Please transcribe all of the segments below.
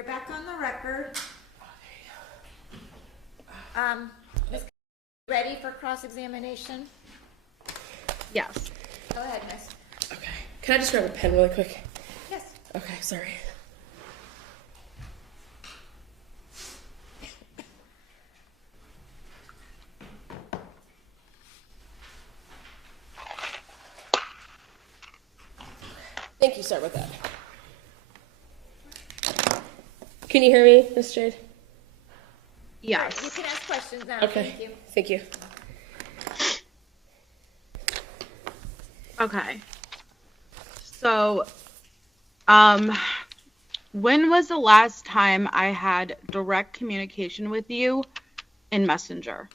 you're back on the record. Ms. Ready for cross-examination? Yes. Go ahead, miss. Okay. Can I just grab a pen really quick? Yes. Okay, sorry. Thank you. Sorry about that. Can you hear me, Miss Jade? Yes. You can ask questions now. Okay. Thank you. Thank you. Okay. So, when was the last time I had direct communication with you in Messenger?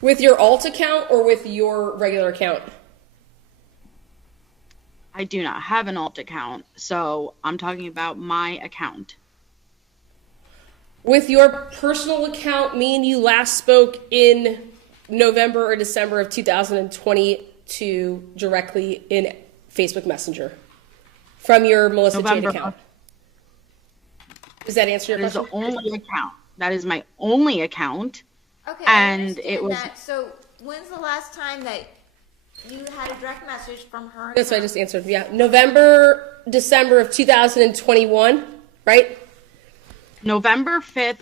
With your alt account or with your regular account? I do not have an alt account, so I'm talking about my account. With your personal account, me and you last spoke in November or December of 2022 directly in Facebook Messenger from your Melissa Jade account. Does that answer your That is question? the only account. That is my only account. Okay, And I understand it was- that. So when's the last time that you had a direct message from her? That's what I just answered. Yeah, November, December of 2021, right? November 5th,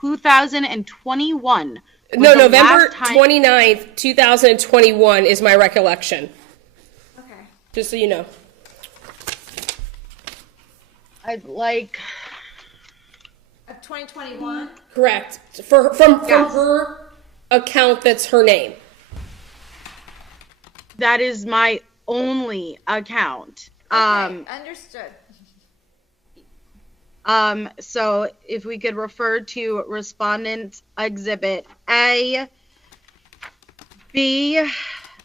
2021. No, was the November last time- 29th, 2021 is my recollection. Okay. Just so you know. I'd like... Of 2021? Correct. From Yes. her account that's her name. That is my only account. Okay, understood. So if we could refer to Respondent Exhibit A, B,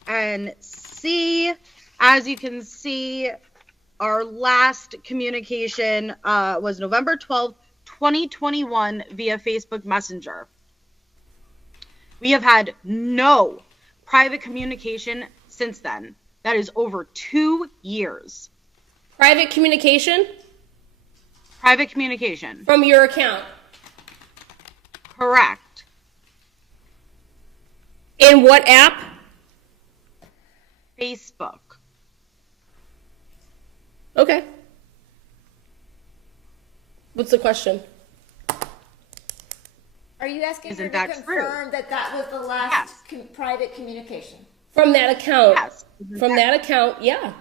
and C. As you can see, our last communication was November 12th, 2021 via Facebook Messenger. We have had no private communication since then. That is over 2 years. Private communication Private communication. from your account. Correct. In what app? Facebook. Okay. What's the question? Are you asking her Isn't to that confirm that that was the last private communication? From that account. Yes. From that account, yeah.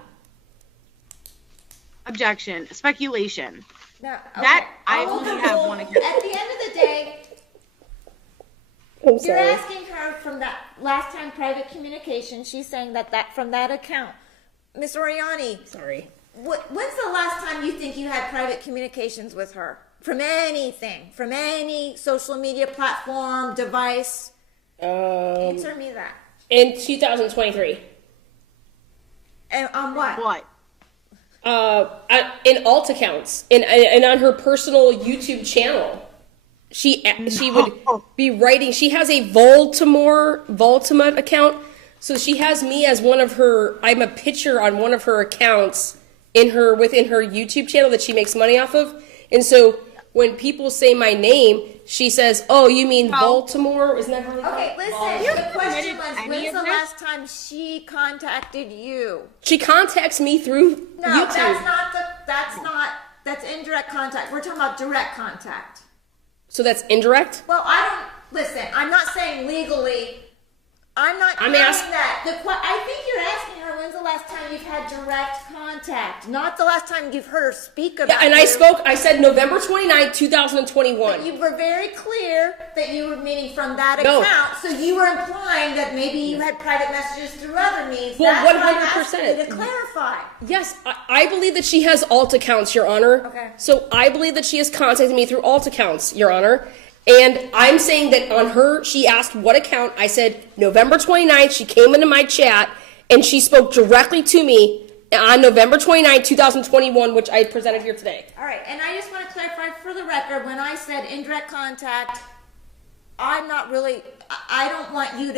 Objection. Speculation. No, That- I I'll only hold- have one account. At the end of the day, I'm you're sorry. asking her from that last time private communication. She's saying that from that account. Miss Oriani, Sorry. when's the last time you think you had private communications with her? From anything, from any social media platform, device? Answer me that. In 2023. And on what? What? In alt accounts, and on her personal YouTube channel, she would be writing. She has a Voltima account, so she has me as one of her. I'm a picture on one of her accounts within her YouTube channel that she makes money off of, and so when people say my name, she says, "Oh, you mean Baltimore?" Isn't that how they call Okay, it? listen, the question was, any when's of the this? last time she contacted you? She contacts me through No, YouTube. that's indirect contact. We're talking about direct contact. So that's indirect? Well, listen, I'm not saying legally. I'm not I'm claiming asking- that. I think you're asking her when's the last time you've had direct contact, not the last time you've heard her speak about Yeah, and I said November 29th, 2021. You were very clear that you were meaning from that No. account, so you were implying that maybe you had private messages through other means. Well, That's what I'm 100%. asking you to clarify. Yes, I believe that she has alt accounts, Your Honor. Okay. So I believe that she has contacted me through alt accounts, Your Honor. And I'm saying that on her, she asked what account. I said November 29th. She came into my chat and she spoke directly to me on November 29th, 2021, which I presented here today. All right, and I just want to clarify for the record, when I said indirect contact, I'm not really, I don't want you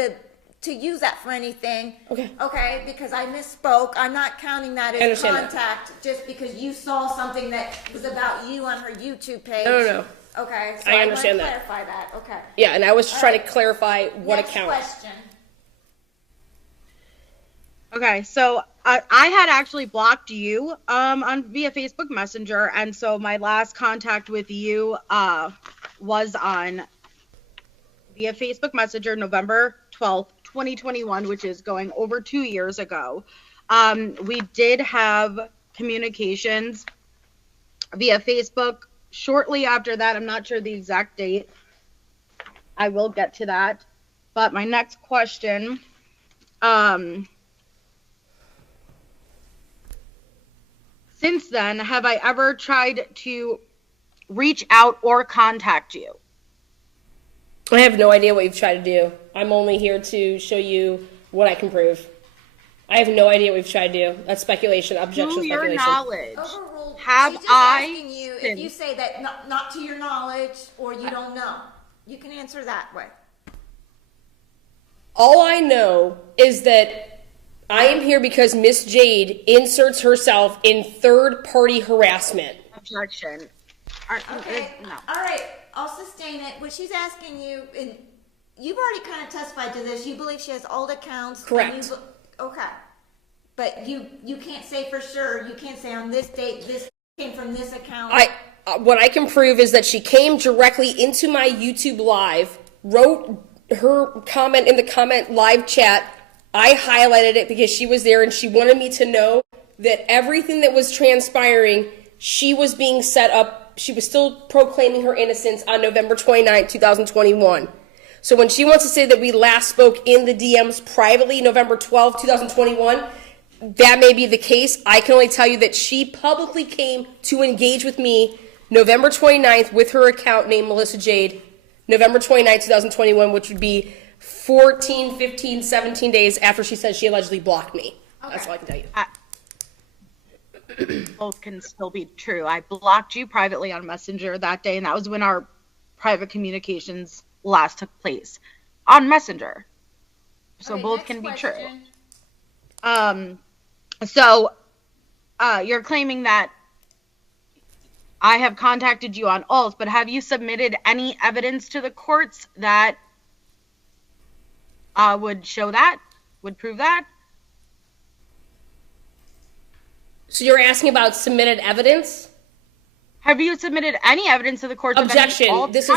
to use that for anything. Okay. Okay, because I misspoke. I'm not counting that as contact just because you saw something that was about you on her YouTube page. No. Okay, so I understand want that. to clarify that. Okay. Yeah, and I was trying to clarify what Next account. question. Okay, so I had actually blocked you on via Facebook Messenger, and so my last contact with you was on via Facebook Messenger, November 12th, 2021, which is going over 2 years ago. We did have communications via Facebook shortly after that. I'm not sure the exact date. I will get to that. But my next question, since then, have I ever tried to reach out or contact you? I have no idea what you've tried to do. I'm only here to show you what I can prove. I have no idea what we've tried to do. That's speculation, objection, To your speculation. knowledge, Overruled. have She's just I asking you if you say that not to your knowledge or you don't know. You can answer that way. All I know is that I am here because Miss Jade inserts herself in third-party harassment. Objection. Okay. No. All right. I'll sustain it. What she's asking you, and you've already kind of testified to this. You believe she has old accounts. Correct. Okay. But you can't say for sure. You can't say on this date this came from this account. What I can prove is that she came directly into my YouTube live, wrote her comment in the comment live chat. I highlighted it because she was there and she wanted me to know that everything that was transpiring, she was being set up. She was still proclaiming her innocence on November 29, 2021. So when she wants to say that we last spoke in the DMs privately, November 12, 2021, that may be the case. I can only tell you that she publicly came to engage with me November 29th with her account named Melissa Jade, November 29, 2021, which would be 14, 15, 17 days after she said she allegedly blocked me. Okay. That's all I can tell you. Both can still be true. I blocked you privately on Messenger that day, and that was when our private communications last took place on Messenger. So Okay, both can be question. true. So you're claiming that I have contacted you on alt, but have you submitted any evidence to the courts that would show that, would prove that? So you're asking about submitted evidence? Have you submitted any evidence to the courts? Objection. Of any This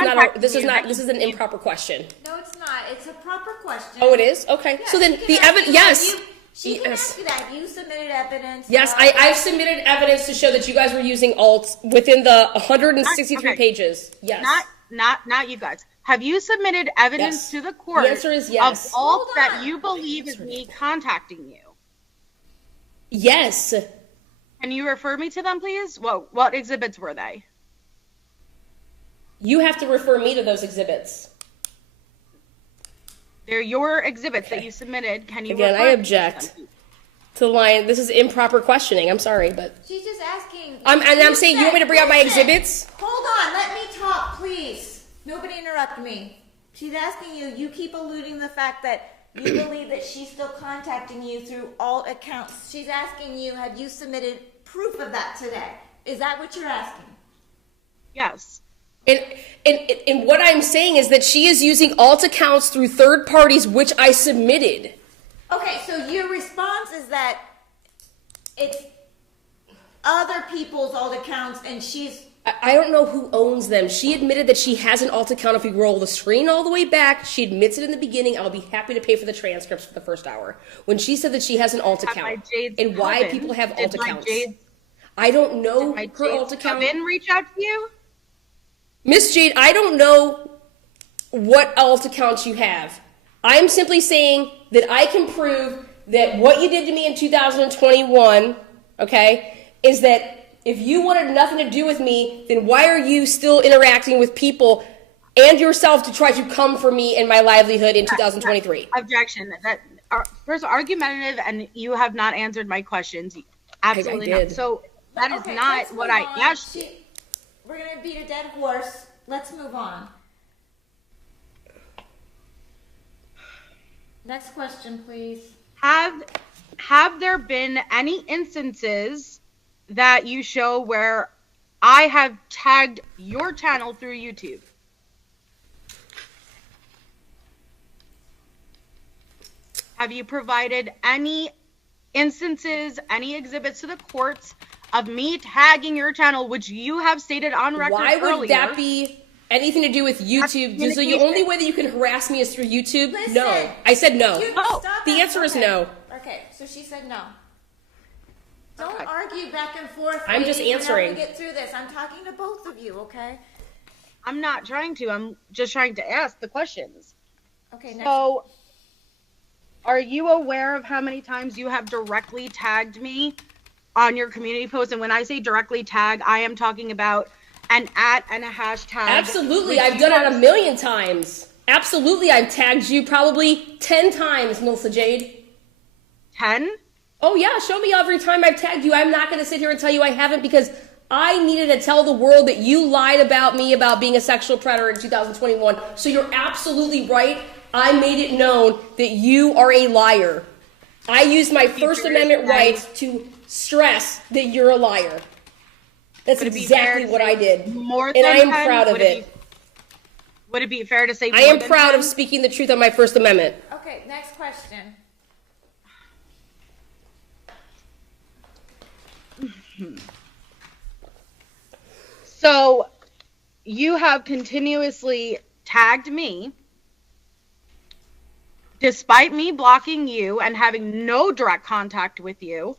is not. This is an You- improper question. No, it's not. It's a proper question. Oh, it is? Okay. Yeah, So then she can the ask you evidence. that. Yes. She can Yes. ask you that. You submitted evidence. Yes, I've submitted evidence to show that you guys were using alt within the 163 Okay. pages. Yes. Not you guys. Have you submitted evidence Yes. to the court The answer is yes. of alt Hold that on. you believe is me contacting you? Yes. Can you refer me to them, please? What exhibits were they? You have to refer me to those exhibits. They're your exhibits that you submitted. Can you Again, refer I me object to them? to the line. This is improper questioning. I'm sorry, but She's just asking. I'm saying you want me to bring out my Listen, exhibits? Hold on. Let me talk, please. Nobody interrupt me. She's asking you. You keep alluding to the fact that you believe that she's still contacting you through alt accounts. She's asking you, have you submitted proof of that today? Is that what you're asking? Yes. And what I'm saying is that she is using alt accounts through third parties, which I submitted. Okay, so your response is that it's other people's alt accounts and she's... I don't know who owns them. She admitted that she has an alt account. If we roll the screen all the way back, she admits it in the beginning. I'll be happy to pay for the transcripts for the first hour. When she said that she has an alt account and why people have alt accounts. I don't know her alt account. Did reach out to you? Miss Jade, I don't know what alt accounts you have. I'm simply saying that I can prove that what you did to me in 2021, okay, is that if you wanted nothing to do with me, then why are you still interacting with people and yourself to try to come for me and my livelihood in 2023? Objection. First, argumentative, and you have not answered my questions. Absolutely I not. did. So that is Okay, not let's what move I on. asked you. We're going to beat a dead horse. Let's move on. Next question, please. Have there been any instances that you show where I have tagged your channel through YouTube? Have you provided any instances, any exhibits to the courts of me tagging your channel, which you have stated on record earlier? Why would that be anything to do with YouTube? So the only way that you can harass me is through YouTube? Listen, no. I said no. The answer is no. Okay, so she said no. Don't argue back and forth. I'm just answering. We're gonna get through this. I'm talking to both of you, okay? I'm not trying to. I'm just trying to ask the questions. Okay, next. So, are you aware of how many times you have directly tagged me on your community posts? And when I say directly tag, I am talking about an @ and a hashtag. Absolutely. I've done it a million times. Absolutely. I've tagged you probably 10 times, Melissa Jade. 10? Oh, yeah. Show me every time I've tagged you. I'm not going to sit here and tell you I haven't, because I needed to tell the world that you lied about me about being a sexual predator in 2021. So you're absolutely right. I made it known that you are a liar. I used my First Amendment rights to stress that you're a liar. That's exactly what I did. And I am proud of it. Would it be fair to say I am proud of speaking the truth on my First Amendment. Okay, next question. So, you have continuously tagged me, despite me blocking you and having no direct contact with you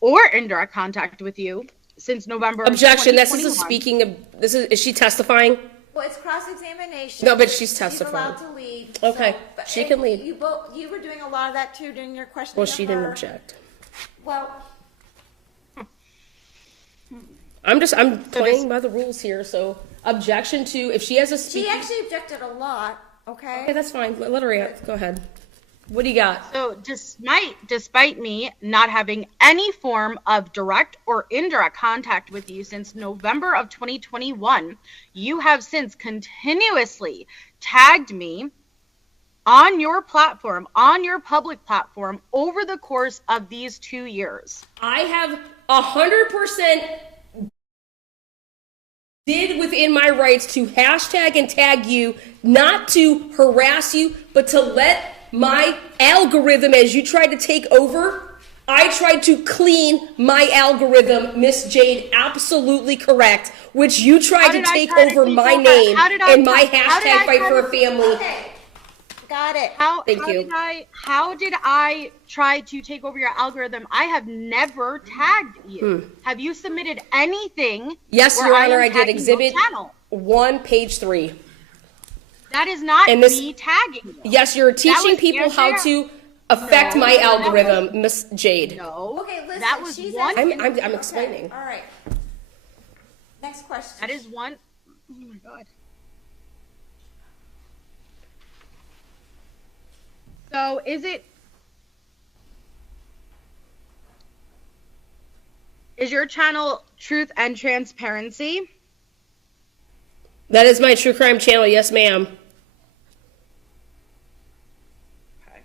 or indirect contact with you since November. Objection. This is speaking of. Is she testifying? Well, it's cross-examination. No, but she's testifying. She's allowed to lead. Okay, she can lead. You were doing a lot of that too during your question. Well, she didn't object. Well, I'm playing by the rules here. So, objection to if she has a speaking. she actually objected a lot. Okay. Okay, that's fine. Let her go ahead. What do you got? So, despite me not having any form of direct or indirect contact with you since November of 2021, you have since continuously tagged me on your platform, on your public platform, over the course of these 2 years. I have 100% did within my rights to hashtag and tag you, not to harass you, but to let my algorithm, as you tried to take over, I tried to clean my algorithm, Miss Jade, absolutely correct, which you tried to take over my name and my hashtag fight for a family. Okay. Got it. Thank you. How did I try to take over your algorithm? I have never tagged you. Have you submitted anything? Yes, Your Honor, I did. Exhibit 1, page 3. That is not me tagging you. Yes, you're teaching people how to affect my algorithm, Miss Jade. No. Okay, listen. That was she's one. I'm explaining. All right. Next question. That is one. Oh my God. So is your channel Truth and Transparency? That is my true crime channel. Yes, ma'am. Okay.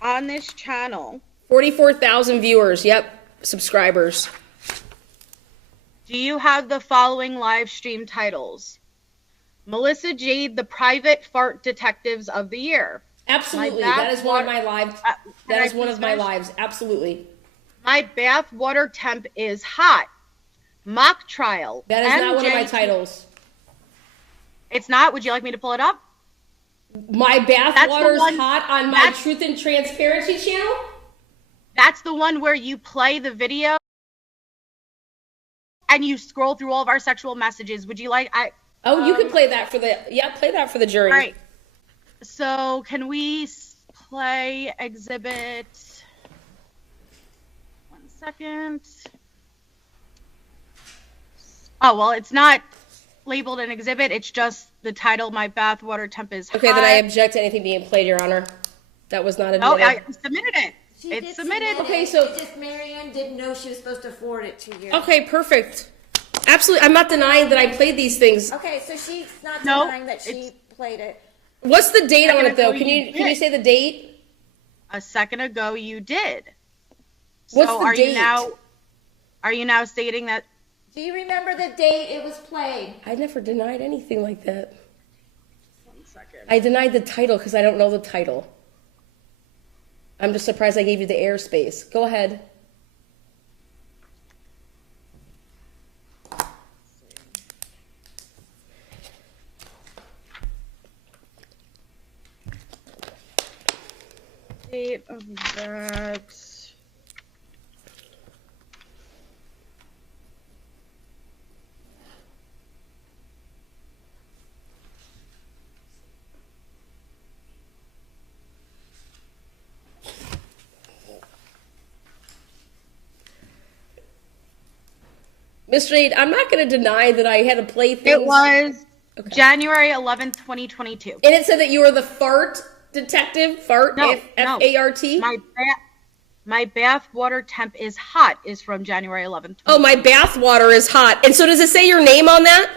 On this channel, 44,000 viewers. Yep. Subscribers. do you have the following live stream titles? Melissa Jade, the Private Fart Detectives of the Year. Absolutely. That is one of my lives. That is one of my lives. Absolutely. My bath water temp is hot. Mock trial. That is not one of my titles. It's not? Would you like me to pull it up? My bath water is hot on my Truth and Transparency channel? That's the one where you play the video and you scroll through all of our sexual messages. Would you like... Oh, you can play that for the... Yeah, play that for the jury. All right. So, can we play exhibit... 1 second. Oh, well, it's not labeled an exhibit. It's just the title, My Bath Water Temp is Hot. Okay, then I object to anything being played, Your Honor. That was not admitted. Oh, I submitted it. It's submitted. Okay, so... Just Marianne didn't know she was supposed to forward it to you. Okay, perfect. Absolutely. I'm not denying that I played these things. Okay, so she's not No, denying that she played it. What's the date on it, though? Second ago Can you say the date? A second ago, you did. What's So the are date? Are you now stating that? Do you remember the date it was played? I never denied anything like that. 1 second. I denied the title because I don't know the title. I'm just surprised I gave you the airspace. Go ahead. Date of that. Miss Jade, I'm not going to deny that I had to play things. It was January 11th, 2022. And it said that you were the fart detective? Fart? No, F-A-R-T? My bath water temp is hot is from January 11th. Oh, my bath water is hot. And so does it say your name on that?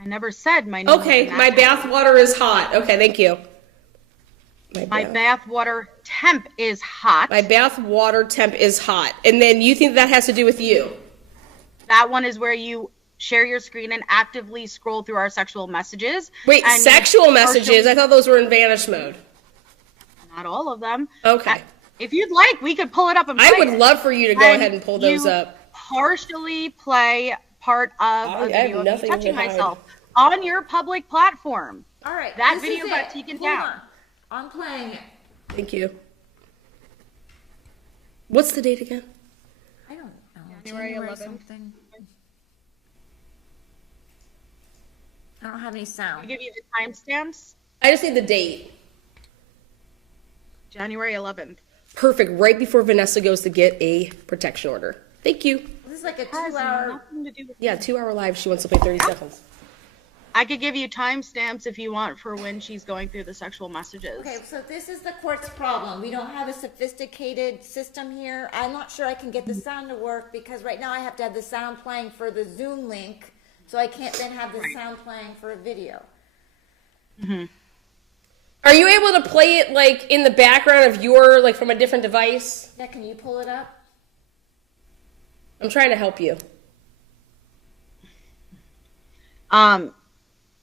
I never said my name. Okay, my bath water is hot. Okay, thank you. My bath water temp is hot. My bath water temp is hot. And then you think that has to do with you? That one is where you share your screen and actively scroll through our sexual messages. Wait, and sexual messages? I thought those were in vanish mode. Not all of them. Okay. If you'd like, we could pull it up and play I would love for you to go ahead and pull those you up. Partially play part of a video of me nothing touching to hide. myself on your public platform. All right. That this video is got it. taken Hold down. on. I'm playing it. Thank you. What's the date again? I don't know. January 11th. something. I don't have any I'll sound. give you the timestamps. I just need the date. January 11th. Perfect. Right before Vanessa goes to get a protection order. Thank you. This is like a Has 2-hour. nothing to do with Yeah, 2-hour live. She wants to play 30 seconds. I could give you timestamps if you want for when she's going through the sexual messages. Okay, so this is the court's problem. We don't have a sophisticated system here. I'm not sure I can get the sound to work because right now I have to have the sound playing for the Zoom link, so I can't then have the sound playing for a video. Are you able to play it like in the background of your, like from a different device? Yeah, can you pull it up? I'm trying to help you.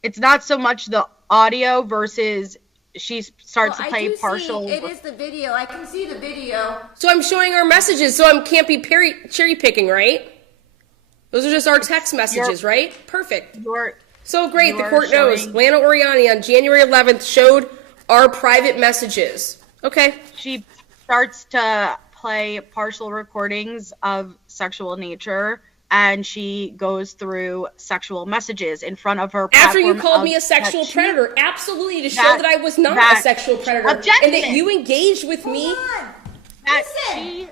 It's not so much the audio versus she starts to play partial. It is the video. I can see the video. So I'm showing our messages, so I can't be cherry picking, right? Those are just our text messages, right? Perfect. So great, the court knows. Lana Oriani on January 11th showed our private messages. Okay. She starts to play partial recordings of sexual nature, and she goes through sexual messages in front of her. After you called me a sexual predator, absolutely, to show that I was not a sexual predator, and that you engaged with me. Hold on. Listen,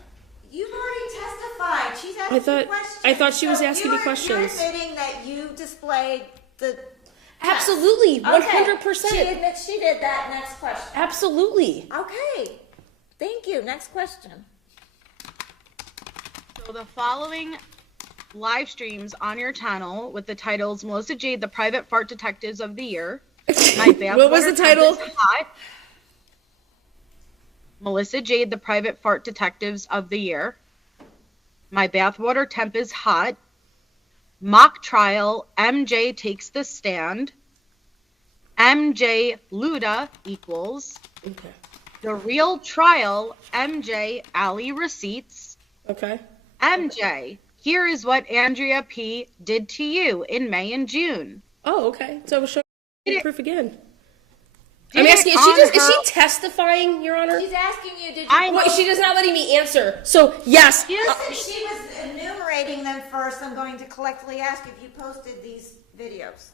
you've already testified. She's asking questions. I thought she was asking me questions. You're admitting that you displayed the. Absolutely, 100%. She admits she did that. Next question. Absolutely. Okay. Thank you. Next question. So the following live streams on your channel with the titles Melissa Jade, the Private Fart Detectives of the Year. What was the title? Melissa Jade, the Private Fart Detectives of the Year. My bathwater temp is hot. Mock trial, MJ takes the stand. MJ Luda equals. Okay. The real trial, MJ Ali receipts. Okay. MJ, here is what Andrea P. did to you in May and June. Oh, okay. So we'll show you proof again. Did I'm asking, it is she testifying, Your Honor? She's asking you, did you... Wait, she does not letting me answer. So, yes. Listen, she was enumerating them first. I'm going to collectively ask if you posted these videos.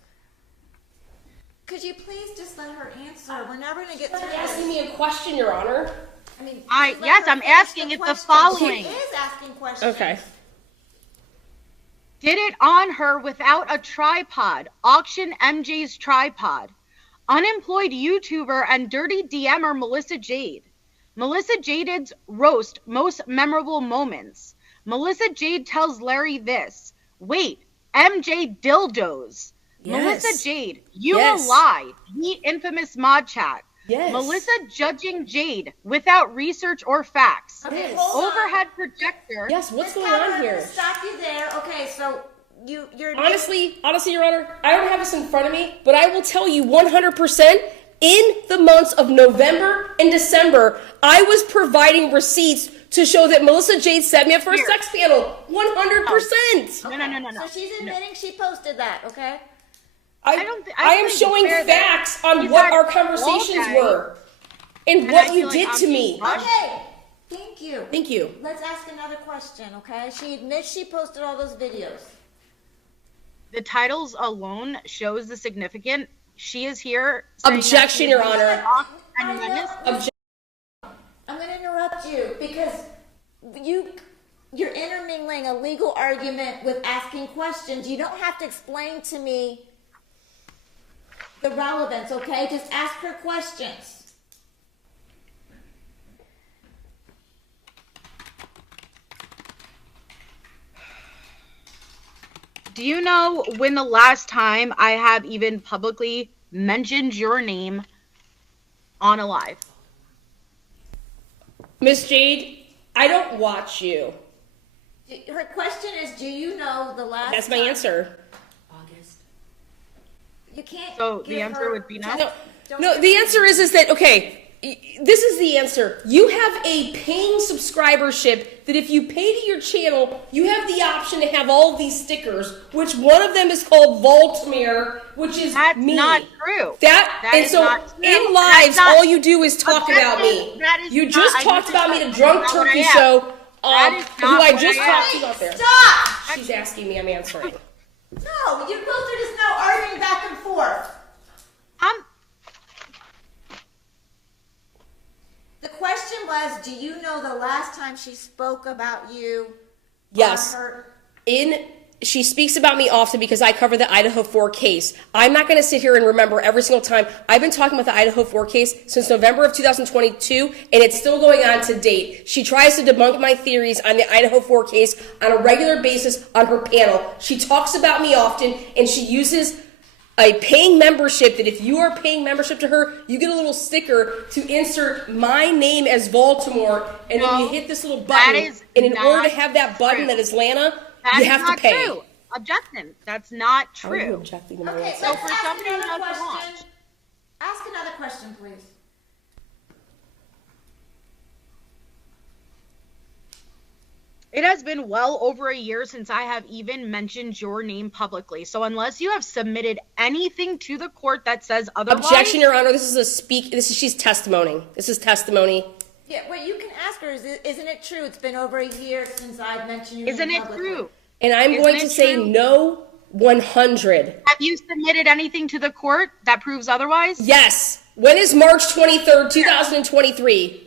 Could you please just let her answer? We're never going to get through She's asking this. me a question, Your Honor. I mean, yes, I'm asking if the following. She is asking questions. Okay. Did it on her without a tripod. Auction MJ's tripod. Unemployed YouTuber and dirty DMer Melissa Jade. Melissa Jade's roast most memorable moments. Melissa Jade tells Larry this. Wait, MJ dildos. Yes. Melissa Jade, you Yes. a lie. The infamous mod chat. Yes. Melissa judging Jade without research or facts. Okay, Yes. hold on. Overhead projector. Yes, what's Miss going Pepper, on I'm here? gonna stop you there. Okay, so you're Honestly, Your Honor, I don't have this in front of me, but I will tell you 100%, in the months of November and December, I was providing receipts to show that Melissa Jade set me up for a Here. sex panel. 100%. No. So she's admitting she posted that, okay? I don't thi- I I am think showing it's fair that facts on he's what had our conversations all day. were and And what I you feel like did I'm to being me. rushed. Okay, thank you. Thank you. Let's ask another question, okay? She admits she posted all those videos. The titles alone shows the significance. She is here. saying that Objection, she is Your being Honor. stalked and I know. menaced. I'm going to interrupt you because you're intermingling a legal argument with asking questions. You don't have to explain to me the relevance, okay? Just ask her questions. Do you know when the last time I have even publicly mentioned your name on a live? Miss Jade, I don't watch you. Her question is, do you know the last That's my time- answer. You can't So give the answer her- would be no? No, the answer is that, okay, this is the answer. You have a paying subscribership that if you pay to your channel, you have the option to have all of these stickers, which one of them is called Baltimore, which is That's me. not true. That and is so not true. in That's lives, not- all you do is talk about me. That is You not- just I talked just about me said to Drunk that's not what Turkey I am. Show, That is who not I what just I talked am. to out there. Stop! She's asking me, I'm answering. No, you both are just now arguing back and forth. The question was, do you know the last time she spoke about you? Yes. on her- She speaks about me often because I cover the Idaho 4 case. I'm not going to sit here and remember every single time. I've been talking about the Idaho 4 case since November of 2022, and it's still going on to date. She tries to debunk my theories on the Idaho 4 case on a regular basis on her panel. She talks about me often, and she uses a paying membership that if you are paying membership to her, you get a little sticker to insert my name as Baltimore, and then you hit this little button, is and in not order to have that button true. that is Lana, That you is have not to pay. true. Objection. That's not How are you true. objecting to my Okay, answer? let's for ask somebody who another doesn't question. watch. Ask another question, please. It has been well over a year since I have even mentioned your name publicly. So unless you have submitted anything to the court that says otherwise, Objection, Your Honor. She's testimony. This is testimony. Yeah, what you can ask her is, isn't it true? It's been over a year since I've mentioned your isn't name it publicly. true? And I'm Isn't going it to say true? no 100. Have you submitted anything to the court that proves otherwise? Yes. When is March 23rd, 2023?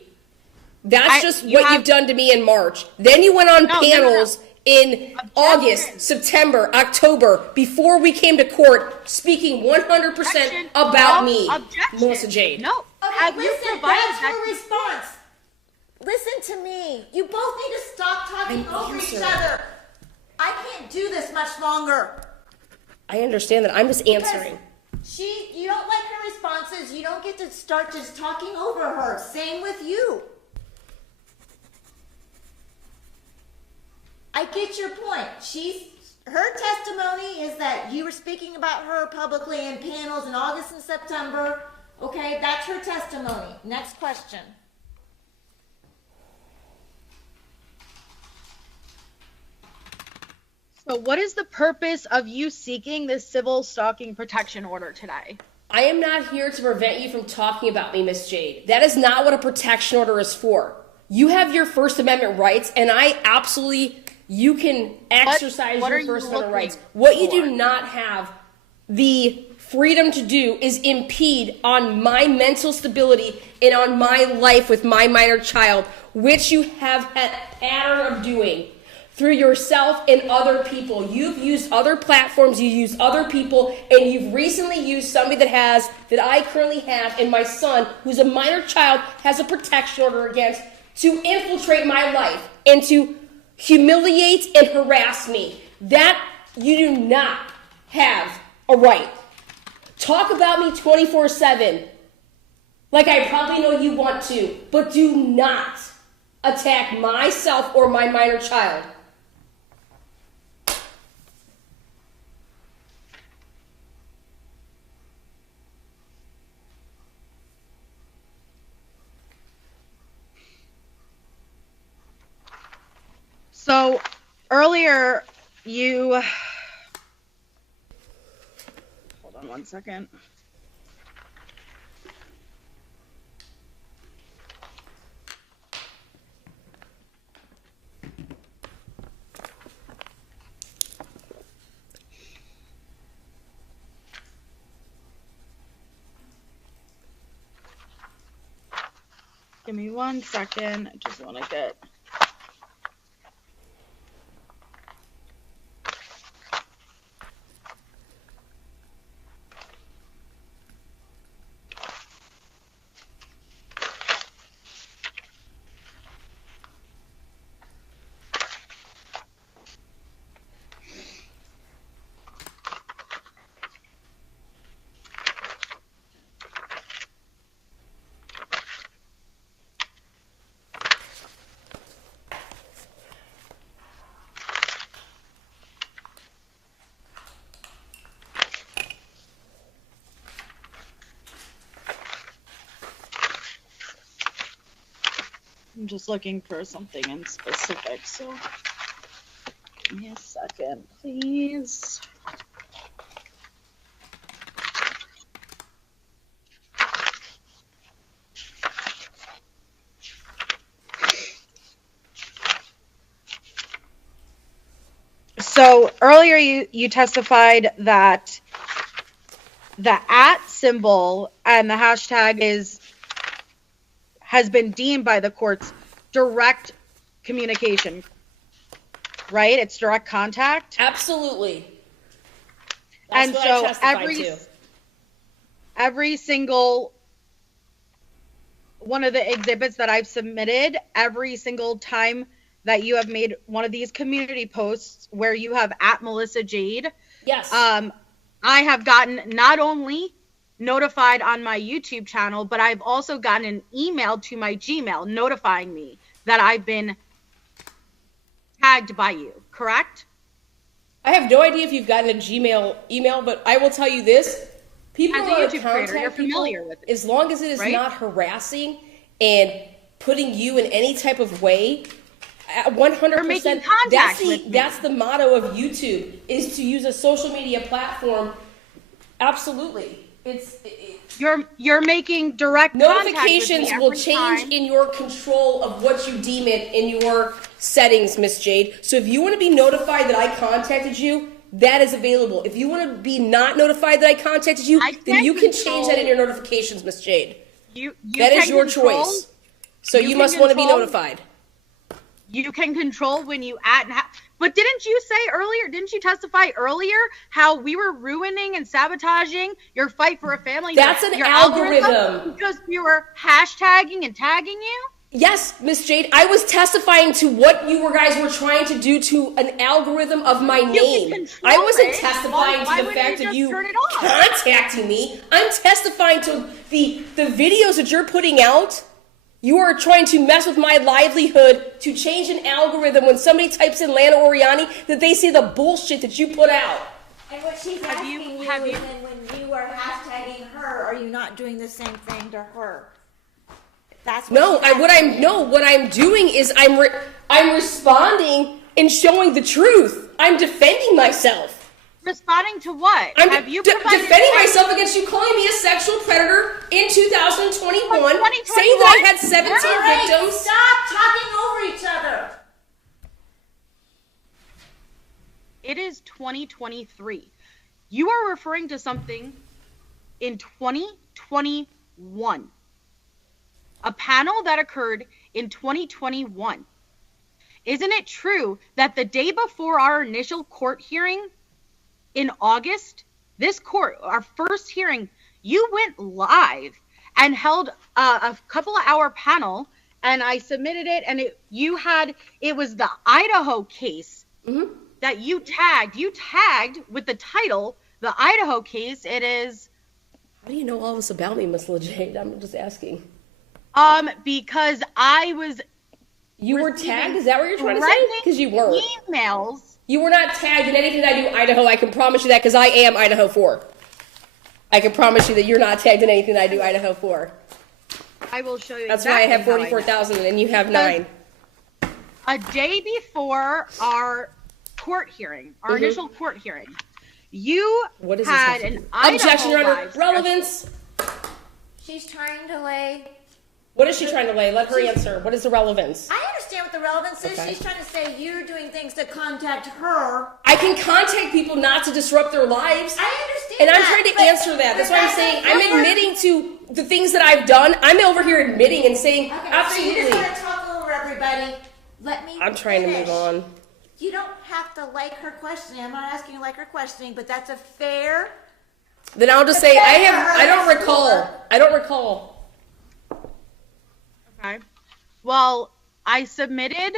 That's just you what have- you've done to me in March. Then you went on No, panels in August, September, October, before we came to court, speaking 100% Objection. about No, me, objection. Melissa Jade. No. Okay, Have you listen, provided that's that? her response. Listen to me. You both need to stop talking I'm over each answering. other. I can't do this much longer. I understand that. I'm just answering. You don't like her responses. You don't get to start just talking over her. Same with you. I get your point. Her testimony is that you were speaking about her publicly in panels in August and September. Okay, that's her testimony. Next question. So what is the purpose of you seeking this civil stalking protection order today? I am not here to prevent you from talking about me, Miss Jade. That is not what a protection order is for. You have your First Amendment rights, and you can exercise what are your you First Amendment looking rights. What you for? do not have the freedom to do is impede on my mental stability and on my life with my minor child, which you have had a pattern of doing through yourself and other people. You've used other platforms, you use other people, and you've recently used somebody that I currently have, and my son, who's a minor child, has a protection order against, to infiltrate my life and to humiliate, and harass me. That you do not have a right. Talk about me 24/7, like I probably know you want to, but do not attack myself or my minor child. So earlier you, hold on one second. Give me 1 second. I just want to get. I'm just looking for something in specific, so give me a second, please. So earlier you testified that the @ symbol and the hashtag has been deemed by the courts direct communication, right? It's direct contact. Absolutely. And so every single one of the exhibits that I've submitted, every single time that you have made one of these community posts where you have @ Melissa Jade, yes, I have gotten not only notified on my YouTube channel, but I've also gotten an email to my Gmail notifying me that I've been tagged by you, correct? I have no idea if you've gotten a Gmail email, but I will tell you this. People As a are YouTube creator, you're familiar with it. As long as it is right? not harassing and putting you in any type of way, 100%. Making contact with me. That's the motto of YouTube, is to use a social media platform. Absolutely. You're making direct notifications contact with me will every change time. in your control of what you deem it in your settings, Miss Jade. So if you want to be notified that I contacted you, that is available. If you want to be not notified that I contacted you, then you can change that in your notifications, Miss Jade. That is your choice. So you must want to be notified. You can control when you but didn't you testify earlier how we were ruining and sabotaging your fight for a family? That's an algorithm. Because we were hashtagging and tagging you? Yes, Miss Jade, I was testifying to what you guys were trying to do to an algorithm of my name. I wasn't testifying to the fact of you contacting me. I'm testifying to the videos that you're putting out. You are trying to mess with my livelihood to change an algorithm when somebody types in Lana Oriani that they see the bullshit that you put out. And what she's asking you is then when you are hashtagging her, are you not doing the same thing to her? That's what what I'm doing is I'm responding and showing the truth. I'm defending myself. Responding to what? I'm defending myself against you calling me a sexual predator in 2021, saying that I had 17 victims. Stop talking over each other. It is 2023. You are referring to something in 2021. A panel that occurred in 2021. Isn't it true that the day before our initial court hearing in August, our first hearing, you went live and held a couple of hour panel and I submitted it, and it was the Idaho case that you tagged. You tagged with the title, the Idaho case. It is. How do you know all this about me, Miss Jade? I'm just asking. Because I was. You were tagged? Is that what you're trying to say? Because you weren't. Emails. You were not tagged in anything I do Idaho. I can promise you that because I am Idaho 4. I can promise you that you're not tagged in anything I do Idaho 4. I will show you. That's why I have 44,000 and you have 9. A day before our court hearing, our initial court hearing, you had an Idaho objection, Your Honor. live Relevance. She's trying to lay. What is she trying to lay? Let her answer. What is the relevance? I understand what the relevance is. Okay. She's trying to say you're doing things to contact her. I can contact people not to disrupt their lives. I understand and I'm that, trying to answer that. That's why I'm saying I'm not- admitting to the things that I've done. I'm over here admitting and saying, Okay, absolutely. so you just want to talk over everybody. Let me I'm trying to finish. move on. You don't have to like her questioning. I'm not asking you to like her questioning, but that's a fair. Then I'll just say I don't recall. Okay. Well, I submitted,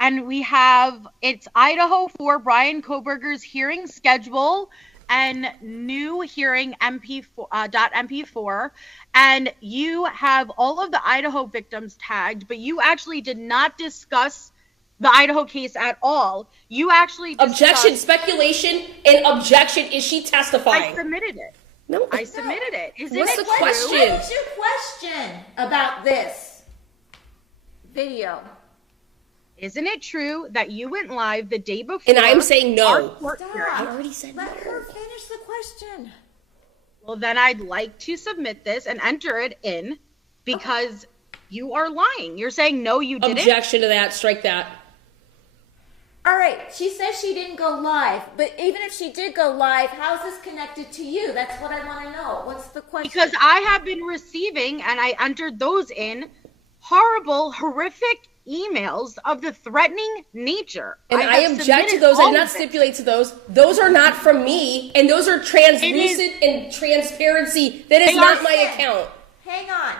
and we have, it's Idaho 4, Brian Koberger's hearing schedule and new hearing MP4, and you have all of the Idaho victims tagged, but you actually did not discuss the Idaho case at all. You actually Objection, speculation, and objection. Is she testifying? I submitted it. No. I submitted it. Isn't What's it the true? question? What is your question about this video? Isn't it true that you went live the day before? And I'm saying no. our court hearing? Stop. I already said Let no. her finish the question. Well, then I'd like to submit this and enter it in because you are lying. You're saying no, you didn't. Objection to that. Strike that. All right, she says she didn't go live, but even if she did go live, how is this connected to you? That's what I want to know. What's the question? Because I have been receiving, and I entered those in, horrible, horrific emails of the threatening nature. And I have object to submitted those. I all did not of it. stipulate to those. Those are not from me, and those are translucent and transparency. That is not my account. Hang on.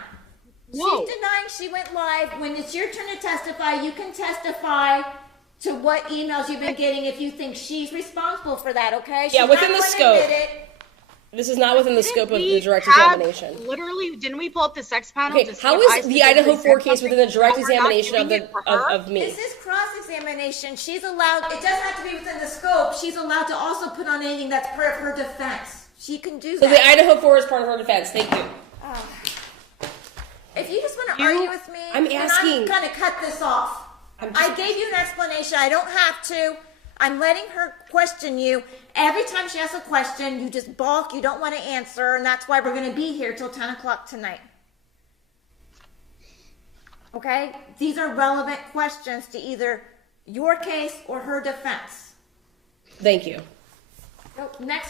No. She's denying she went live. When it's your turn to testify, you can testify to what emails you've been getting if you think she's responsible for that, okay? Yeah, She's within not the going to scope. admit it. This is not within the scope of We the direct have examination. Literally, didn't we pull up the sex panel? Okay, to see how if I is the Idaho specifically 4 said case within the direct something that we're not examination doing it for her? of me? This is cross-examination. She's allowed, it doesn't have to be within the scope. She's allowed to also put on anything that's part of her defense. She can do So that. the Idaho 4 is part of her defense. Thank you. If you just want to argue with me, I'm then asking- I'm going to cut this off. I gave you an explanation. I don't have to. I'm letting her question you. Every time she asks a question, you just balk. You don't want to answer, and that's why we're going to be here till 10 o'clock tonight. Okay? These are relevant questions to either your case or her defense. Thank you. So, next